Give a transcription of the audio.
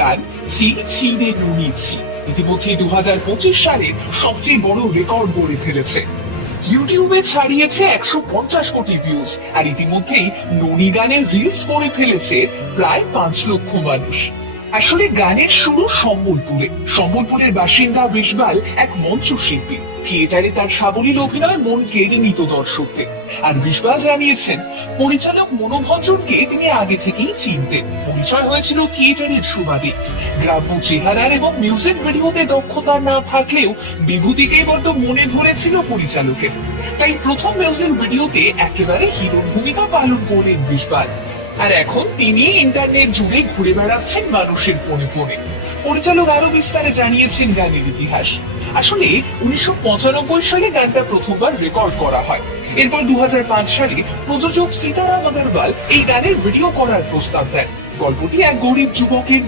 গান ছি ছি রে নুনি ছি ইতিমধ্যে 2025 সালে সবচেয়ে বড় রেকর্ড গড়ে ফেলেছে। ইউটিউবে ছাড়িয়েছে 150 কোটি ভিউজ, আর ইতিমধ্যেই ননি গানের রিলস করে ফেলেছে প্রায় 5 লক্ষ মানুষ। আসলে গানের শুরু সম্বলপুরের বাসিন্দা বিশবাল এক মঞ্চ শিল্পী। থিয়েটারে তার সাবলীল অভিনয় মন কেড়ে নিত দর্শকদের। আর বিশবাল জানিয়েছেন, পরিচালক মনোভঞ্জনকে তিনি আগে থেকেই চিনতেন। পরিচয় হয়েছিল থিয়েটারের সুবাদে। গ্রাম্য চেহারার এবং মিউজিক ভিডিওতে দক্ষতা না থাকলেও বিভূতিকে বড্ড মনে ধরেছিল পরিচালকের। তাই প্রথম মিউজিক ভিডিওতে একেবারে হিরোর ভূমিকা পালন করেন বিশবাল। আর এখন তিনি ইন্টারনেট জুড়ে ঘুরে বেড়াচ্ছেন মানুষের ফোনে ফোনে। পরিচালক আরো বিস্তারে জানিয়েছেন গানের ইতিহাস। আসলে 1995 সালে গানটা প্রথমবার রেকর্ড করা হয়। এরপর 2005 সালে প্রযোজক সীতারাম আগরওয়াল এই গানের ভিডিও করার প্রস্তাব দেন। গল্পটি এক গরিব যুবকের